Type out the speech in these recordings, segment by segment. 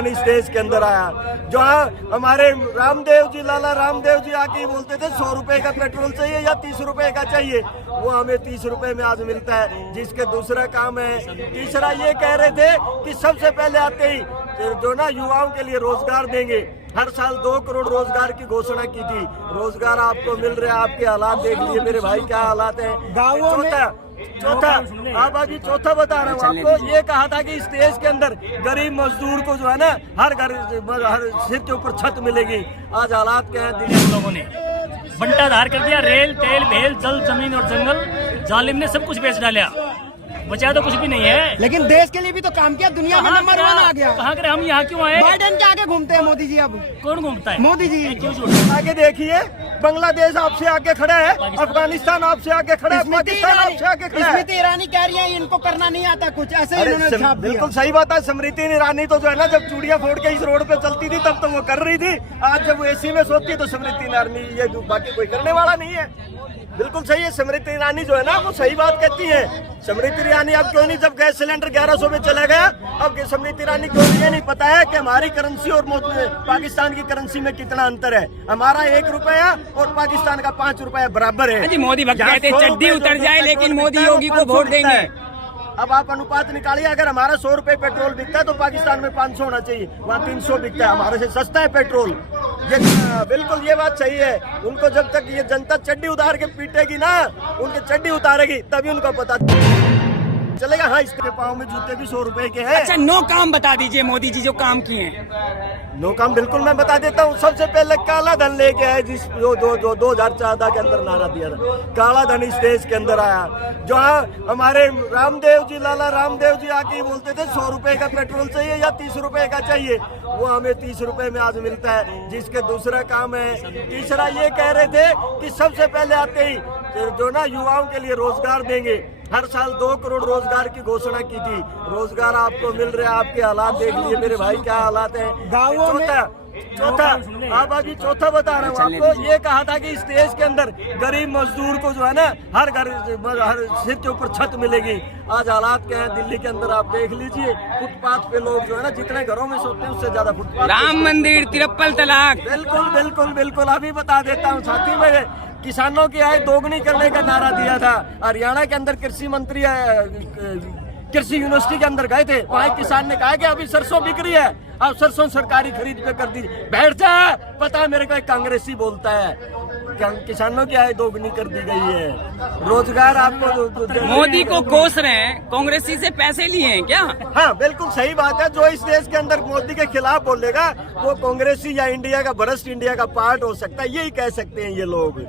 धन इस देश के अंदर आया। जहाँ हमारे रामदेव जी, लाला रामदेव जी आके बोलते थे 100 रुपए का पेट्रोल चाहिए या 30 रुपए का चाहिए, वो हमें 30 रुपए में आज मिलता है, जिसके दूसरा काम है। तीसरा ये कह रहे थे कि सबसे पहले आते ही जो ना युवाओं के लिए रोजगार देंगे, हर साल 2 करोड़ रोजगार की घोषणा की थी। रोजगार आपको मिल रहे हैं, आपके हालात देख लीजिए मेरे भाई क्या हालात है। गाँवों में चौथा आप अभी चौथा बता रहा हूँ आपको, ये कहा था कि इस देश के अंदर गरीब मजदूर को जो है ना हर सिर के ऊपर छत मिलेगी। आज हालात क्या है, हम लोगों ने बंटाधार कर दिया, रेल तेल भेल जल जमीन और जंगल, जालिम ने सब कुछ बेच डाला, बचा तो कुछ भी नहीं है। लेकिन देश के लिए भी तो काम किया, दुनिया में नंबर 1 आ गया। कहाँ करे, हम यहाँ क्यों आए? बाइडेन के आगे घूमते हैं मोदी जी। अब कौन घूमता है? मोदी जी। क्यों झूठ? आगे देखिए, बांग्लादेश आपसे आगे खड़ा है, अफगानिस्तान आपसे आगे खड़ा है, पाकिस्तान आपसे आगे खड़ा है। स्मृति ईरानी कह रही है इनको करना नहीं आता कुछ, ऐसे इन्होंने छाप दिया। बिल्कुल सही बात है। स्मृति ईरानी तो जो है ना जब चूड़ियां फोड़ के इस रोड पे चलती थी तब तो वो कर रही थी, आज जब वो एसी में सोती है तो स्मृति ईरानी ये बाकी कोई करने वाला नहीं है। बिल्कुल सही है, स्मृति ईरानी जो है ना वो सही बात कहती है। स्मृति ईरानी अब क्यों नहीं, जब गैस सिलेंडर 1100 में चला गया, अब स्मृति ईरानी को ये नहीं पता है कि हमारी करेंसी और पाकिस्तान की करेंसी में कितना अंतर है। हमारा 1 रुपया और पाकिस्तान का 5 रुपया बराबर है। मोदी भक्त कहते चड्डी उतर जाए लेकिन मोदी योगी को वोट देंगे। अब आप अनुपात निकालिए, अगर हमारा 100 रुपए पेट्रोल बिकता है तो पाकिस्तान में 500 होना चाहिए, वहाँ 300 बिकता है, हमारे से सस्ता है पेट्रोल। ये बिल्कुल ये बात सही है। उनको जब तक ये जनता चड्डी उतार के पीटेगी ना, उनकी चड्डी उतारेगी तभी उनको पता चलेगा। हाँ, इसके पाँव में जूते भी 100 रुपए के हैं। अच्छा, 9 काम बता दीजिए मोदी जी जो काम किए हैं। 9 काम बिल्कुल मैं बता देता हूँ। सबसे पहले काला धन लेके आए, जिस 2014 के अंदर नारा दिया था, काला धन इस देश के अंदर आया। जहाँ हमारे रामदेव जी, लाला रामदेव जी आके बोलते थे 100 रुपए का पेट्रोल चाहिए या 30 रुपए का चाहिए, वो हमें 30 रुपए में आज मिलता है, जिसके दूसरा काम है। तीसरा ये कह रहे थे कि सबसे पहले आते ही जो ना युवाओं के लिए रोजगार देंगे, हर साल 2 करोड़ रोजगार की घोषणा की थी। रोजगार आपको मिल रहे हैं, आपके हालात देख लीजिए मेरे भाई क्या हालात है। चौथा आप अभी चौथा बता रहा हूँ आपको, ये कहा था कि इस देश के अंदर गरीब मजदूर को जो है ना हर सिर के ऊपर छत मिलेगी। आज हालात क्या है दिल्ली के अंदर आप देख लीजिए, फुटपाथ पे लोग जो है ना जितने घरों में सोते हैं उससे ज्यादा फुटपाथ। राम मंदिर, 53 तलाक। बिल्कुल बिल्कुल बिल्कुल अभी बता देता हूँ साथी में, किसानों की आय दोगुनी करने का नारा दिया था। हरियाणा के अंदर कृषि मंत्री कृषि यूनिवर्सिटी के अंदर गए थे, वहाँ किसान ने कहा कि अभी सरसों बिक रही है, अब सरसों सरकारी खरीद पे कर दी। बैठ जा, पता है मेरे को एक कांग्रेसी बोलता है, किसानों की आय दोगुनी कर दी गई है। रोजगार आपको मोदी को कोस रहे हैं, कांग्रेसी से पैसे लिए हैं क्या? हाँ बिल्कुल सही बात है। जो इस देश के अंदर मोदी के खिलाफ बोलेगा वो कांग्रेसी या इंडिया का भ्रष्ट इंडिया का पार्ट हो सकता है, यही कह सकते हैं ये लोग।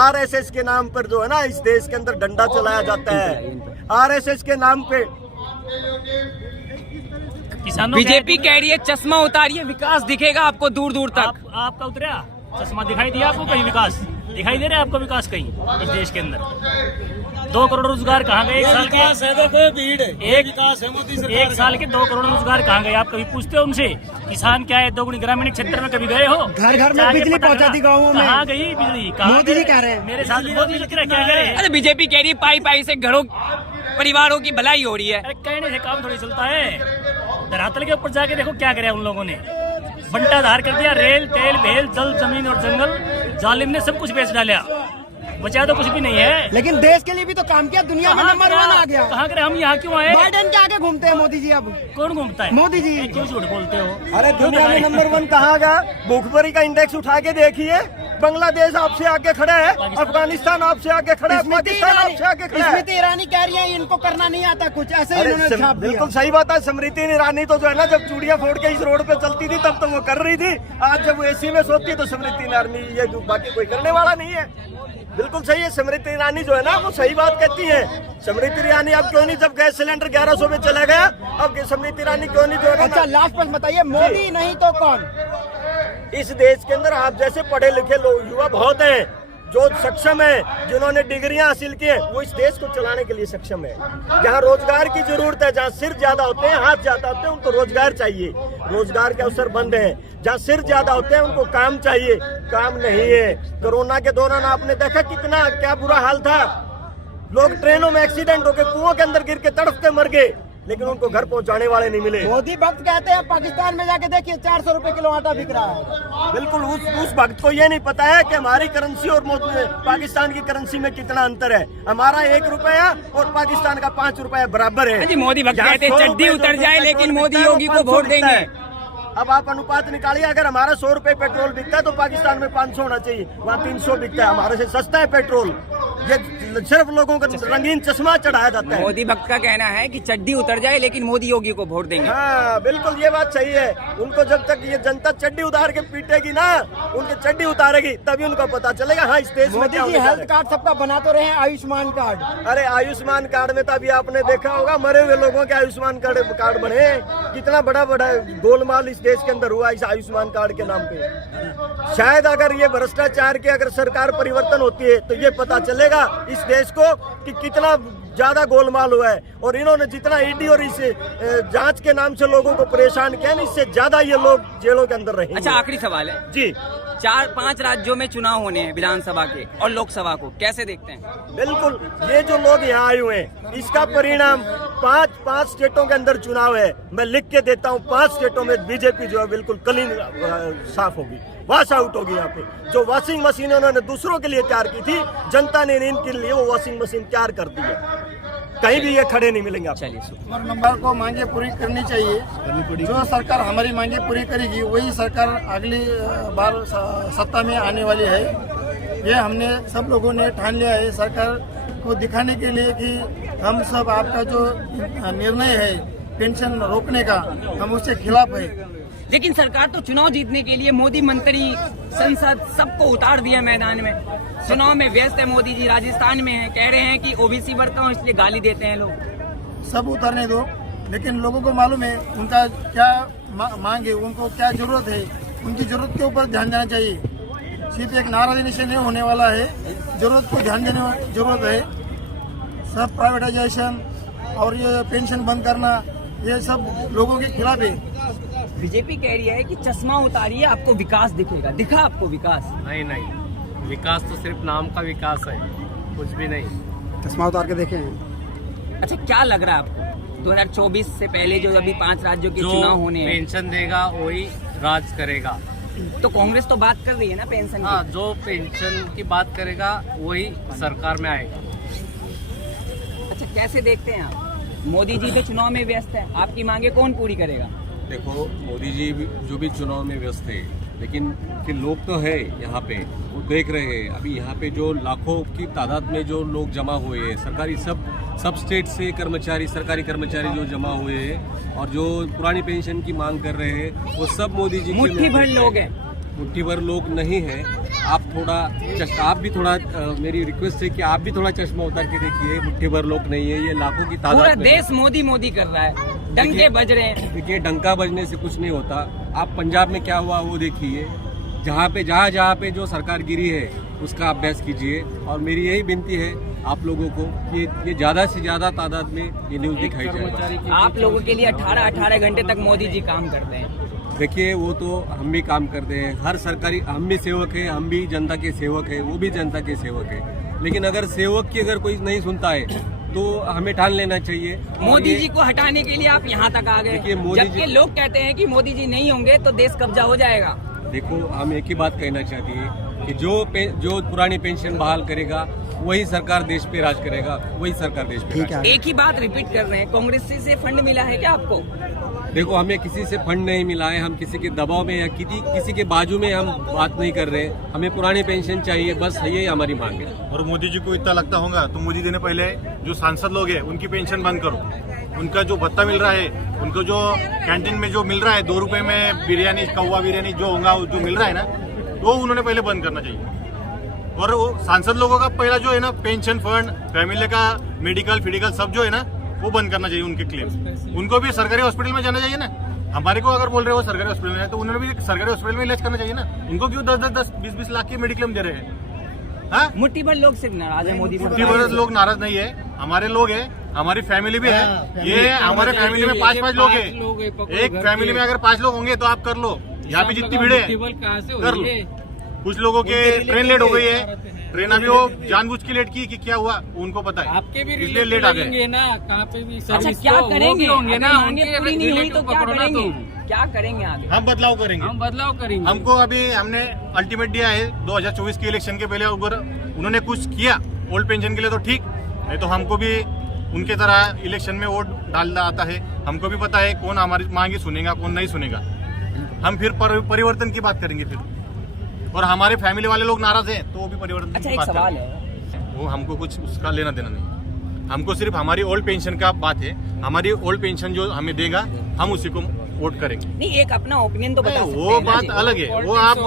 RSS के नाम पर जो है ना इस देश के अंदर डंडा चलाया जाता है, RSS के नाम पे। बीजेपी कह रही है चश्मा उतारिए, विकास दिखेगा आपको दूर दूर तक। आपका उतरा चश्मा दिखाई दिया आपको? कहीं विकास दिखाई दे रहा है आपको? विकास कहीं इस देश के अंदर 2 करोड़ रोजगार कहाँ गए? एक साल के एक साल के 2 करोड़ रोजगार कहाँ गए? आप कभी पूछते हो उनसे? किसान क्या है, दोगुनी ग्रामीण क्षेत्र में कभी गए हो? घर घर में बिजली पहुंचा दी गाँवों में। कहाँ गई बिजली? मोदी जी कह रहे हैं मेरे साथ मोदी क्या करे? अरे बीजेपी कह रही है पाई पाई से घरों परिवारों की भलाई हो रही है। अरे कहने से काम थोड़ी चलता है, धरातल के ऊपर जाके देखो क्या करे उन लोगों ने। बंटाधार कर दिया, रेल तेल भेल जल जमीन और जंगल, जालिम ने सब कुछ बेच डाला, बचा तो कुछ भी नहीं है। लेकिन देश के लिए भी तो काम किया, दुनिया में नंबर 1 आ गया। कहाँ करे, हम यहाँ क्यों आए? बाइडेन के आगे घूमते हैं मोदी जी। अब कौन घूमता है? मोदी जी। क्यों झूठ बोलते हो? अरे दुनिया में नंबर 1 कहाँ गया? भूखमरी का इंडेक्स उठा के देखिए, बांग्लादेश आपसे आगे खड़ा है, अफगानिस्तान आपसे आगे खड़ा है, पाकिस्तान आपसे आगे खड़ा है। स्मृति ईरानी कह रही है इनको करना नहीं आता कुछ, ऐसे इन्होंने छाप दिया। बिल्कुल सही बात है। स्मृति ईरानी तो जो है ना जब चूड़ियां फोड़ के इस रोड पे चलती थी तब तो वो कर रही थी, आज जब वो एसी में सोती है तो स्मृति ईरानी ये बाकी कोई करने वाला नहीं है। बिल्कुल सही है, स्मृति ईरानी जो है ना वो सही बात कहती है। स्मृति ईरानी अब क्यों नहीं, जब गैस सिलेंडर 1100 में चला गया, अब स्मृति ईरानी क्यों नहीं जो है? अच्छा लास्ट पर बताइए, मोदी नहीं तो कौन? इस देश के अंदर आप जैसे पढ़े लिखे लोग युवा बहुत हैं जो सक्षम है, जिन्होंने डिग्रियां हासिल की हैं, वो इस देश को चलाने के लिए सक्षम है। जहाँ रोजगार की जरूरत है, जहाँ सिर ज्यादा होते हैं, हाथ ज्यादा होते हैं, उनको रोजगार चाहिए, रोजगार के अवसर बंद हैं। जहाँ सिर ज्यादा होते हैं उनको काम चाहिए, काम नहीं है। कोरोना के दौरान आपने देखा कितना क्या बुरा हाल था, लोग ट्रेनों में एक्सीडेंट होकर कुओं के अंदर गिर के तड़पते मर गए। लेकिन उनको घर पहुंचाने वाले नहीं मिले। मोदी भक्त कहते हैं पाकिस्तान में जाके देखिए 400 रुपए किलो आटा बिक रहा है। बिल्कुल उस भक्त को ये नहीं पता है कि हमारी करेंसी और पाकिस्तान की करेंसी में कितना अंतर है। हमारा 1 रुपया और पाकिस्तान का 5 रुपया बराबर है। जी मोदी भक्त कहते हैं चड्डी उतर जाए लेकिन मोदी योगी को वोट देंगे। अब आप अनुपात निकालिए, अगर हमारा 100 रुपए पेट्रोल बिकता है तो पाकिस्तान में 500 होना चाहिए, वहाँ 300 बिकता है। हमारे से सस्ता है पेट्रोल। ये सिर्फ लोगों को रंगीन चश्मा चढ़ाया जाता है। मोदी भक्त का कहना है कि चड्डी उतर जाए लेकिन मोदी योगी को वोट देंगे। हाँ बिल्कुल ये बात सही है। उनको जब तक ये जनता चड्डी उतार के पीटेगी ना, उनकी चड्डी उतारेगी, तभी उनको पता चलेगा हाँ इस देश में मोदी जी हेल्थ कार्ड सबका बना तो रहे हैं, आयुष्मान कार्ड। अरे आयुष्मान कार्ड में तो अभी आपने देखा होगा मरे हुए लोगों के आयुष्मान कार्ड बने। कितना बड़ा गोलमाल इस देश के अंदर हुआ इस आयुष्मान कार्ड के नाम पे। शायद अगर ये भ्रष्टाचार की अगर सरकार परिवर्तन होती है तो ये पता चलेगा इस देश को कि कितना ज्यादा गोलमाल हुआ है। और इन्होंने जितना ईडी और इस जांच के नाम से लोगों को परेशान किया ना, इससे ज्यादा ये लोग जेलों के अंदर रहेंगे। अच्छा आखिरी सवाल है जी, 4-5 राज्यों में चुनाव होने हैं विधानसभा के और लोकसभा को, कैसे देखते हैं? बिल्कुल ये जो लोग यहाँ आए हुए हैं इसका परिणाम 5 स्टेटों के अंदर चुनाव है। मैं लिख के देता हूँ 5 स्टेटों में बीजेपी जो है बिल्कुल क्लीन साफ होगी, वॉश आउट होगी। यहाँ पे जो वॉशिंग मशीन उन्होंने दूसरों के लिए तैयार की थी, जनता ने इनके लिए वो वॉशिंग मशीन तैयार कर दी है। कहीं भी ये खड़े नहीं मिलेंगे आपको। चलिए और नंबर को मांगे पूरी करनी चाहिए। जो सरकार हमारी मांगे पूरी करेगी वही सरकार अगली बार सत्ता में आने वाली है। ये हमने सब लोगों ने ठान लिया है सरकार को दिखाने के लिए कि हम सब आपका जो निर्णय है पेंशन रोकने का, हम उसके खिलाफ है। लेकिन सरकार तो चुनाव जीतने के लिए मोदी मंत्री संसद सबको उतार दिया मैदान में, चुनाव में व्यस्त है मोदी जी। राजस्थान में है, कह रहे हैं कि ओबीसी वर्ग का इसलिए गाली देते हैं लोग। सब उतारने दो, लेकिन लोगों को मालूम है उनका क्या मांग है, उनको क्या जरूरत है। उनकी जरूरत के ऊपर ध्यान देना चाहिए। सिर्फ एक नारा देने से नहीं होने वाला है, जरूरत को ध्यान देने की जरूरत है। सब प्राइवेटाइजेशन और ये पेंशन बंद करना, ये सब लोगों के खिलाफ है। बीजेपी कह रही है कि चश्मा उतारिए आपको विकास दिखेगा। दिखा आपको विकास? नहीं, विकास तो सिर्फ नाम का विकास है, कुछ भी नहीं। चश्मा उतार के देखे। अच्छा क्या लग रहा है आपको 2024 से पहले जो अभी 5 राज्यों के चुनाव होने हैं, पेंशन देगा वही राज करेगा? तो कांग्रेस तो बात कर रही है ना पेंशन हाँ, की। जो पेंशन की बात करेगा वही सरकार में आएगा। अच्छा कैसे देखते हैं आप? मोदी जी तो चुनाव में व्यस्त है, आपकी मांगे कौन पूरी करेगा? देखो मोदी जी जो भी चुनाव में व्यस्त है, लेकिन फिर लोग तो है यहाँ पे, वो देख रहे हैं। अभी यहाँ पे जो लाखों की तादाद में जो लोग जमा हुए हैं, सरकारी सब स्टेट से सरकारी कर्मचारी जो जमा हुए हैं और जो पुरानी पेंशन की मांग कर रहे हैं, वो सब मोदी जी मुट्ठी भर लोग हैं। मुट्ठी भर लोग नहीं है। आप भी थोड़ा मेरी रिक्वेस्ट है कि आप भी थोड़ा चश्मा उतार के देखिए। मुट्ठी भर लोग नहीं है, ये लाखों की पूरा तादाद में देश मोदी मोदी कर रहा है, डंके बज रहे हैं। देखिए डंका बजने से कुछ नहीं होता। आप पंजाब में क्या हुआ वो देखिए, जहाँ पे जो सरकार गिरी है उसका अभ्यास कीजिए। और मेरी यही विनती है आप लोगों को कि ये ज्यादा से ज्यादा तादाद में ये न्यूज दिखाई जाए। आप लोगों के लिए 18 घंटे तक मोदी जी काम करते हैं। देखिए वो तो हम भी काम करते हैं, हर सरकारी हम भी सेवक है, हम भी जनता के सेवक है, वो भी जनता के सेवक है। लेकिन अगर सेवक की अगर कोई नहीं सुनता है तो हमें ठान लेना चाहिए। मोदी जी को हटाने के लिए आप यहाँ तक आ गए, जबकि लोग कहते हैं कि मोदी जी नहीं होंगे तो देश कब्जा हो जाएगा। देखो हम एक ही बात कहना चाहते हैं कि जो पुरानी पेंशन बहाल करेगा वही सरकार देश पे राज करेगा, वही सरकार देश पे राज। एक ही बात रिपीट कर रहे हैं, कांग्रेस से फंड मिला है क्या आपको? देखो हमें किसी से फंड नहीं मिला है, हम किसी के दबाव में या किसी के बाजू में हम बात नहीं कर रहे। हमें पुरानी पेंशन चाहिए, बस यही हमारी मांग है। और मोदी जी को इतना लगता होगा तो मोदी जी ने पहले जो सांसद लोग हैं उनकी पेंशन बंद करो। उनका जो भत्ता मिल रहा है, उनको जो कैंटीन में जो मिल रहा है 2 रुपए में बिरयानी, कौवा बिरयानी जो होगा जो मिल रहा है ना, तो उन्होंने पहले बंद करना चाहिए। और वो सांसद लोगों का पहला जो है ना पेंशन फंड, फैमिली का मेडिकल फिडिकल सब जो है ना वो बंद करना चाहिए। उनके क्लेम उनको भी सरकारी हॉस्पिटल में जाना चाहिए ना। हमारे को अगर बोल रहे हो सरकारी हॉस्पिटल में, तो उन्होंने भी सरकारी हॉस्पिटल में इलाज करना चाहिए ना। उनको क्यों 10-10, 20-20 लाख के मेडिक्लेम दे रहे हैं? हाँ, मुट्ठी भर लोग सिर्फ नाराज है मोदी। मुट्ठी भर लोग नाराज नहीं है, हमारे लोग है, हमारी फैमिली भी है। ये हमारे फैमिली में 5-5 लोग है। एक फैमिली में अगर 5 लोग होंगे तो आप कर लो, यहाँ पे जितनी भीड़ है कर लो। कुछ लोगों के ट्रेन लेट हो गई है, ट्रेन अभी वो जानबूझ के लेट की कि क्या हुआ उनको पता है, आपके भी इसलिए लेट आ गए। ना कहाँ पे भी अच्छा सर्विस क्या तो करेंगे होंगे ना, अगर मांगे उनके पूरी नहीं हुई तो क्या पकड़ो ना करेंगे तुम। क्या करेंगे आगे? हम बदलाव करेंगे, हम बदलाव करेंगे। हमको अभी हमने अल्टीमेट दिया है 2024 के इलेक्शन के पहले, अगर उन्होंने कुछ किया ओल्ड पेंशन के लिए तो ठीक, नहीं तो हमको भी उनके तरह इलेक्शन में वोट डालना आता है। हमको भी पता है कौन हमारी मांगे सुनेगा कौन नहीं सुनेगा। हम फिर परिवर्तन की बात करेंगे फिर, और हमारे फैमिली वाले लोग नाराज हैं तो वो भी परिवर्तन अच्छा की एक बात सवाल करेंगे। है, वो हमको कुछ उसका लेना देना नहीं, हमको सिर्फ हमारी ओल्ड पेंशन का बात है। हमारी ओल्ड पेंशन जो हमें देगा हम उसी को वोट करेंगे। नहीं एक अपना ओपिनियन तो बता सकते वो हैं ना बात जी। अलग है, वो आप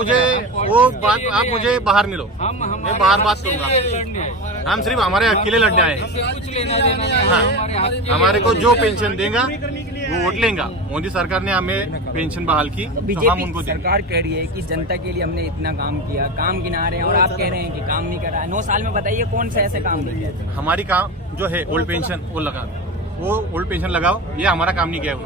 मुझे बाहर मिलो, मैं बाहर बात करूंगा। हम सिर्फ हमारे हक के लिए लड़ने आए हैं। कुछ लेना देना नहीं, हाँ, हमारे हक के हमारे को जो पेंशन देगा वो वोट लेगा। मोदी सरकार ने हमें पेंशन बहाल की तो तो हम बीजेपी उनको देंगे। सरकार कह रही है कि जनता के लिए हमने इतना काम किया, काम गिना रहे हैं, और आप कह रहे हैं कि काम नहीं कर रहा है। 9 साल में बताइए कौन सा ऐसे काम नहीं किया? हमारी काम जो है ओल्ड पेंशन वो ओल्ड पेंशन लगाओ, ये हमारा काम नहीं किया है।